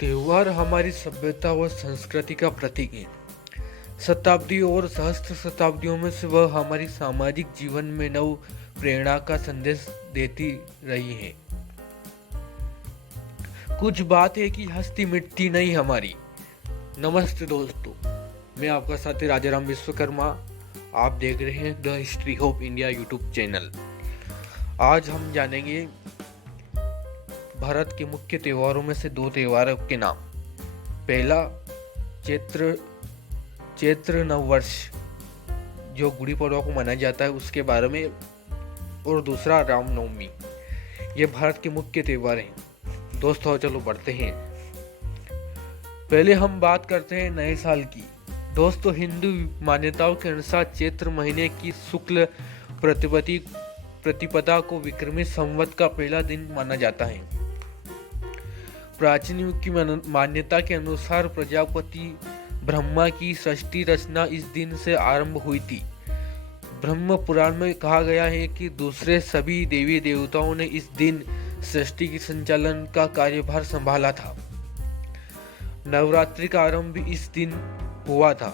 त्योहार हमारी सभ्यता व संस्कृति का प्रतीक है। शताब्दियों और सहस्त्र शताब्दियों में से वह हमारी सामाजिक जीवन में नव प्रेरणा का संदेश देती रही है। कुछ बात है कि हस्ती मिटती नहीं हमारी। नमस्ते दोस्तों, मैं आपका साथी राजाराम विश्वकर्मा। आप देख रहे हैं the history of India YouTube channel. आज हम जानेंगे भारत के मुख्य त्योहारों में से दो त्योहारों के नाम। पहला चैत्र नववर्ष जो गुड़ी पड़वा को मनाया जाता है उसके बारे में, और दूसरा रामनवमी। ये भारत के मुख्य त्योहार हैं। दोस्तों चलो बढ़ते हैं। पहले हम बात करते हैं नए साल की। दोस्तों, हिंदू मान्यताओं के अनुसार चैत्र महीने की शुक्ल प्रतिपदा को विक्रमी संवत का पहला दिन माना जाता है। प्राचीन युग की मान्यता के अनुसार प्रजापति ब्रह्मा की सृष्टि रचना इस दिन से आरंभ हुई थी। ब्रह्म पुराण में कहा गया है कि दूसरे सभी देवी देवताओं ने इस दिन सृष्टि के संचालन का कार्यभार संभाला था। नवरात्रि का आरंभ भी इस दिन हुआ था।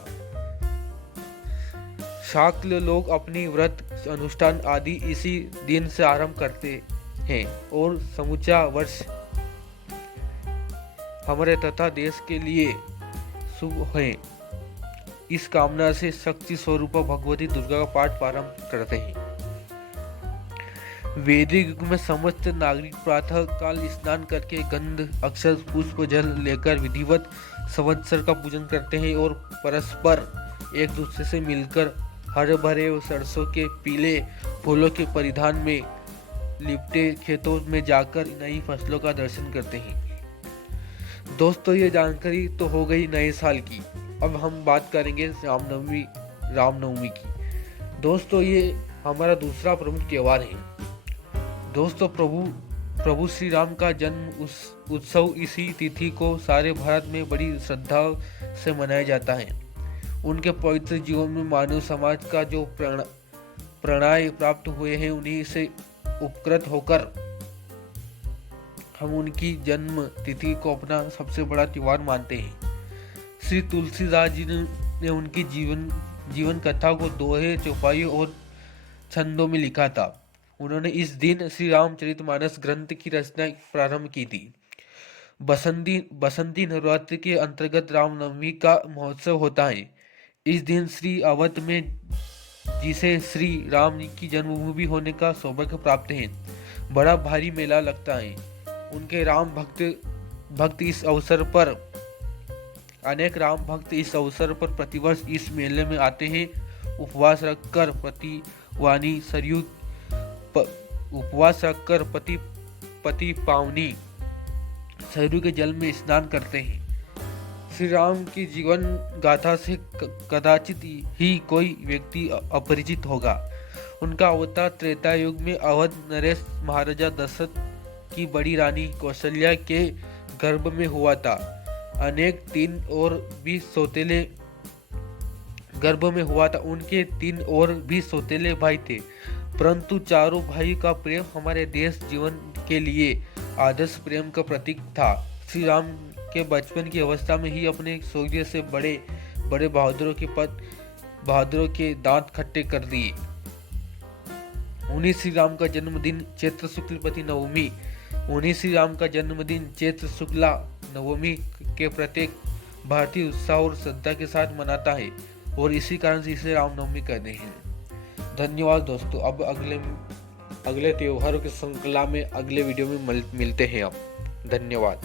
शाक्त लोग अपनी व्रत अनुष्ठान आदि इसी दिन से आरंभ करते हैं और समूचा वर्ष हमारे तथा देश के लिए शुभ है, इस कामना से शक्ति स्वरूप भगवती दुर्गा का पाठ प्रारंभ करते हैं। वैदिक युग में समस्त नागरिक प्रातः काल स्नान करके गंध अक्षर पुष्प जल लेकर विधिवत संवत्सर का पूजन करते हैं और परस्पर एक दूसरे से मिलकर हरे भरे सरसों के पीले फूलों के परिधान में लिपटे खेतों में जाकर नई फसलों का दर्शन करते हैं। दोस्तों, ये जानकारी तो हो गई नए साल की। अब हम बात करेंगे रामनवमी की। दोस्तों, ये हमारा दूसरा प्रमुख त्योहार है। दोस्तों, प्रभु श्री राम का जन्म उत्सव इसी तिथि को सारे भारत में बड़ी श्रद्धा से मनाया जाता है। उनके पवित्र जीवन में मानव समाज का जो प्रणय प्राप्त हुए हैं, उन्हीं से उपकृत होकर हम उनकी जन्म तिथि को अपना सबसे बड़ा त्योहार मानते हैं। श्री तुलसीदास जी ने उनकी जीवन कथा को दोहे, चौपाई और छंदों में लिखा था। उन्होंने इस दिन श्री रामचरितमानस ग्रंथ की रचना प्रारंभ की थी। बसंती नवरात्रि के अंतर्गत रामनवमी का महोत्सव होता है। इस दिन श्री अवध में जिसे श्री राम की जन्मभूमि होने का सौभाग्य प्राप्त है, बड़ा भारी मेला लगता है। उनके अनेक राम भक्त इस अवसर पर प्रतिवर्ष इस मेले में आते हैं। उपवास रखकर पति पावनी सरयू के जल में स्नान करते हैं। श्री राम की जीवन गाथा से कदाचित ही कोई व्यक्ति अपरिचित होगा। उनका अवतार त्रेता युग में अवध नरेश महाराजा दशरथ की बड़ी रानी कौशल्या के गर्भ में हुआ था। उनके 3 और भी सौतेले भाई थे, परंतु चारों भाई का प्रेम हमारे देश जीवन के लिए आदर्श प्रेम का प्रतीक था। श्री राम के बचपन की अवस्था में ही अपने शौर्य से बड़े बहादुरों के दांत खट्टे कर दिए। उन्हीं श्री राम का जन्मदिन चैत्र शुक्ला नवमी के प्रत्येक भारतीय उत्साह और श्रद्धा के साथ मनाता है और इसी कारण से इसे रामनवमी कहते हैं। धन्यवाद दोस्तों। अब अगले त्योहारों की श्रृंखला में अगले वीडियो में मिलते हैं। अब धन्यवाद।